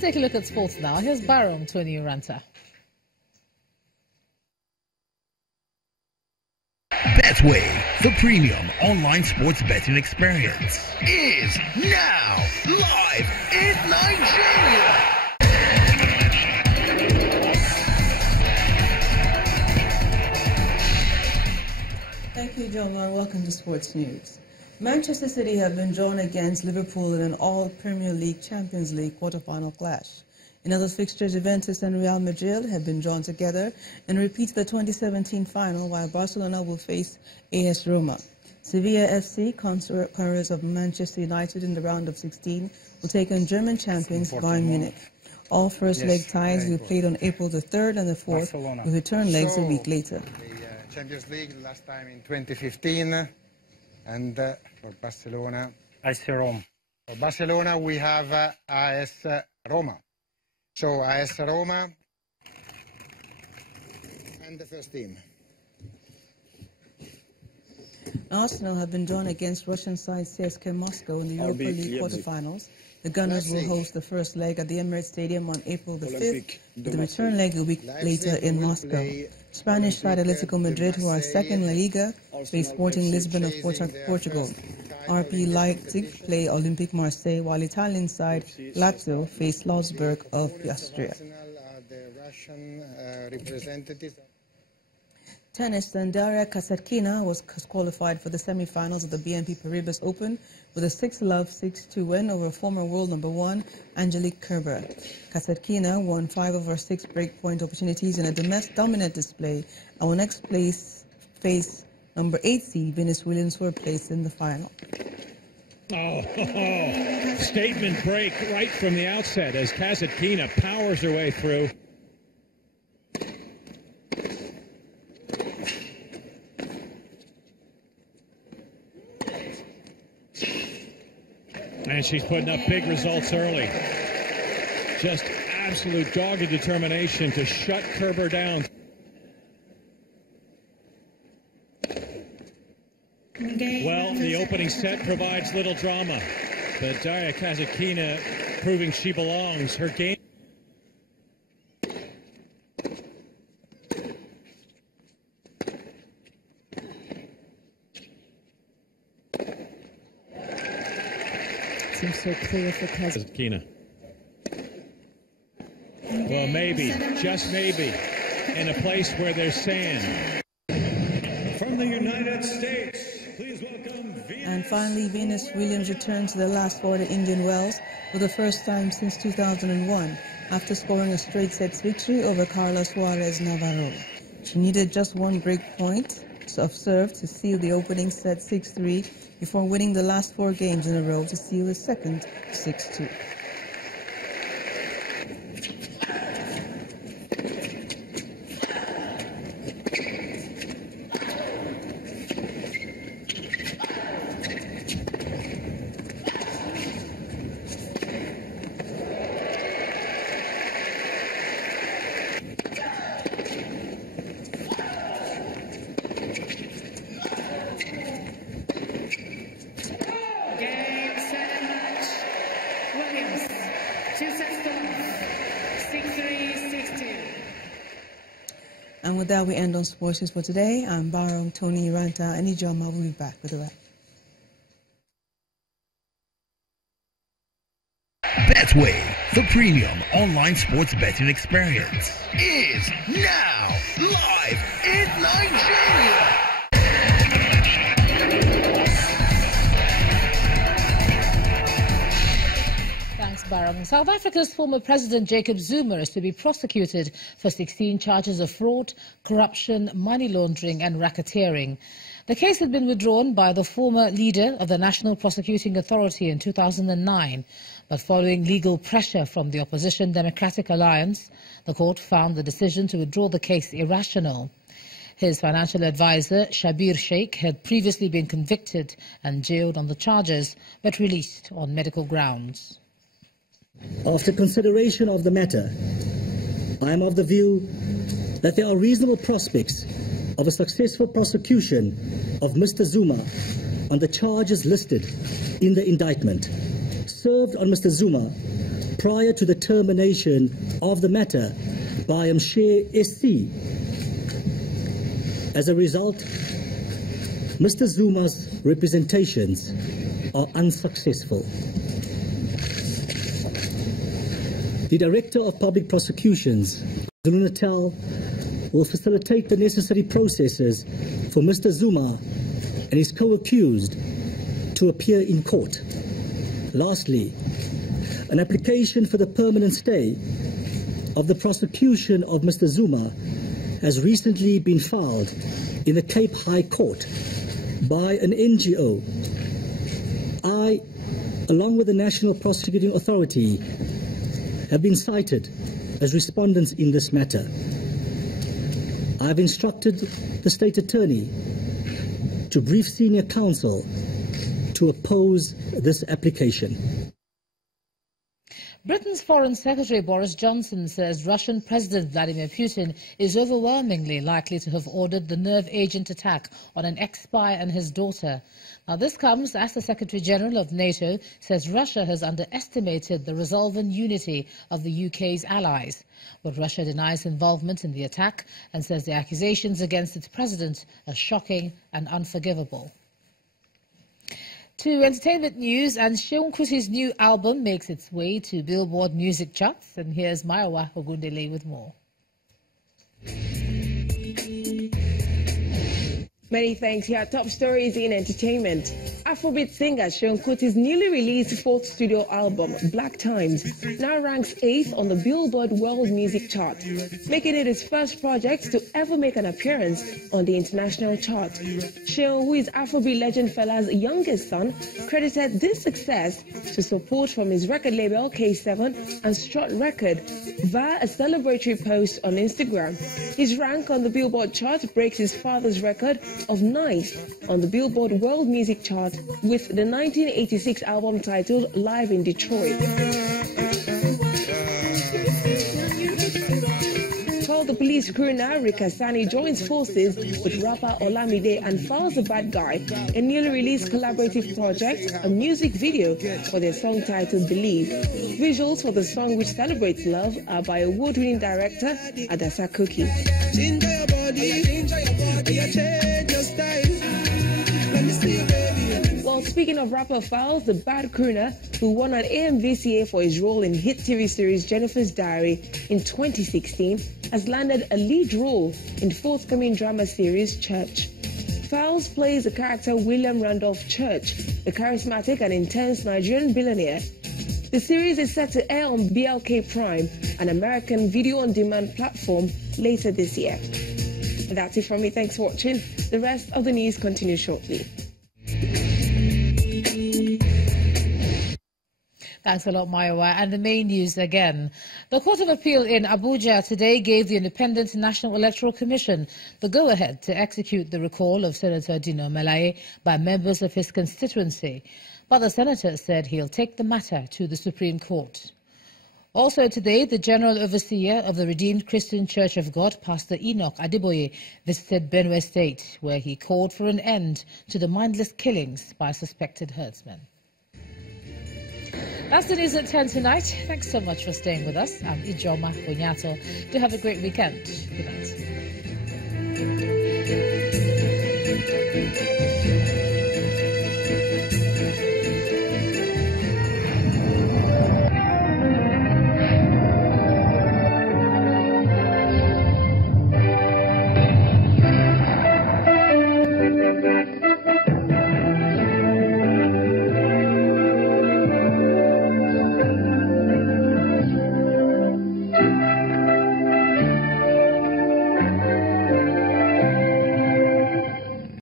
Let's take a look at sports now. Here's Baron Tony Uranta. Betway, the premium online sports betting experience, is now live in Nigeria. Thank you, John, and welcome to Sports News. Manchester City have been drawn against Liverpool in an all-Premier League Champions League quarter-final clash. In other fixtures, Juventus and Real Madrid have been drawn together and repeat the 2017 final, while Barcelona will face AS Roma. Sevilla FC, conquerors of Manchester United in the round of 16, will take on German champions Bayern Munich. All first-leg ties will be played on April the 3rd and the 4th, with return legs a week later. The Champions League last time in 2015, and for Barcelona, AS Roma. For Barcelona, we have AS Roma. So AS Roma and the first team. Arsenal have been drawn against Russian side CSKA Moscow in the Europa League quarterfinals. The Gunners will host the first leg at the Emirates Stadium on April the 5th, with the return leg a week later in Moscow. Spanish side Atletico Madrid, who are second La Liga, face Sporting Lisbon of Portugal. RB Leipzig play Olympique Marseille, while Italian side Lazio face Salzburg of Austria. Tennis, and Daria Kasatkina was qualified for the semi-finals of the BNP Paribas Open with a 6-love, 6-2 win over former world number 1 Angelique Kerber. Kasatkina won 5 of her 6 breakpoint opportunities in a dominant display, and will next face number 8 seed Venus Williams for a place in the final. Statement break right from the outset as Kasatkina powers her way through. And she's putting up big results early. Just absolute dogged determination to shut Kerber down. Well, the opening set provides little drama, but Daria Kasatkina proving she belongs. Her game. Seems so clear for Kasatkina. Well, maybe, just maybe, in a place where there's sand. From the United States, please welcome Venus. And finally, Venus Williams returned to the last four at Indian Wells for the first time since 2001, after scoring a straight sets victory over Carla Suarez Navarro. She needed just one break point of serve to seal the opening set 6-3 before winning the last 4 games in a row to seal the second 6-2. And with that, we end on Sports News for today. I'm Baron Tony Uranta, and Ijoma will be back with the rest. Betway, the premium online sports betting experience, is now live in Nigeria. Baron. South Africa's former President Jacob Zuma is to be prosecuted for 16 charges of fraud, corruption, money laundering and racketeering. The case had been withdrawn by the former leader of the National Prosecuting Authority in 2009, but following legal pressure from the opposition Democratic Alliance, the court found the decision to withdraw the case irrational. His financial advisor, Shabir Sheikh, had previously been convicted and jailed on the charges, but released on medical grounds. After consideration of the matter, I am of the view that there are reasonable prospects of a successful prosecution of Mr. Zuma on the charges listed in the indictment served on Mr. Zuma prior to the termination of the matter by Mshe SC. As a result, Mr. Zuma's representations are unsuccessful. The Director of Public Prosecutions, KwaZulu-Natal, will facilitate the necessary processes for Mr. Zuma and his co-accused to appear in court. Lastly, an application for the permanent stay of the prosecution of Mr. Zuma has recently been filed in the Cape High Court by an NGO. I, along with the National Prosecuting Authority, have been cited as respondents in this matter. I have instructed the State Attorney to brief Senior Counsel to oppose this application. Britain's Foreign Secretary Boris Johnson says Russian President Vladimir Putin is overwhelmingly likely to have ordered the nerve agent attack on an ex-spy and his daughter. Now, this comes as the Secretary-General of NATO says Russia has underestimated the resolve and unity of the UK's allies. But Russia denies involvement in the attack and says the accusations against its president are shocking and unforgivable. To entertainment news, and Seun Kuti's new album makes its way to Billboard music charts. And here's Maiwa Ogundele with more. Many thanks. Here are top stories in entertainment. Afrobeat singer Seun Kuti's newly released fourth studio album, Black Times, now ranks 8th on the Billboard World Music Chart, making it his first project to ever make an appearance on the international chart. Seun, who is Afrobeat legend Fela's youngest son, credited this success to support from his record label K7 and Strut Record via a celebratory post on Instagram. His rank on the Billboard chart breaks his father's record of 9th on the Billboard World Music Chart with the 1986 album titled Live in Detroit. Called the Police crooner, Rick Asani joins forces with rapper Olamide and Falz the Bad Guy, a newly released collaborative project, a music video for their song titled Believe. Visuals for the song, which celebrates love, are by award-winning director Adasa Koki. Well, speaking of rapper Falz, the Bad Crooner, who won an AMVCA for his role in hit TV series Jennifer's Diary in 2016, has landed a lead role in forthcoming drama series Church. Falz plays the character William Randolph Church, a charismatic and intense Nigerian billionaire. The series is set to air on BLK Prime, an American video-on-demand platform, later this year. And that's it from me. Thanks for watching. The rest of the news continues shortly. Thanks a lot, Maiwa. And the main news again. The Court of Appeal in Abuja today gave the Independent National Electoral Commission the go-ahead to execute the recall of Senator Dino Melaye by members of his constituency. But the senator said he'll take the matter to the Supreme Court. Also today, the General Overseer of the Redeemed Christian Church of God, Pastor Enoch Adeboye, visited Benue State, where he called for an end to the mindless killings by suspected herdsmen. That's the news at 10 tonight. Thanks so much for staying with us. I'm Ijoma Onyato. Do have a great weekend. Good night.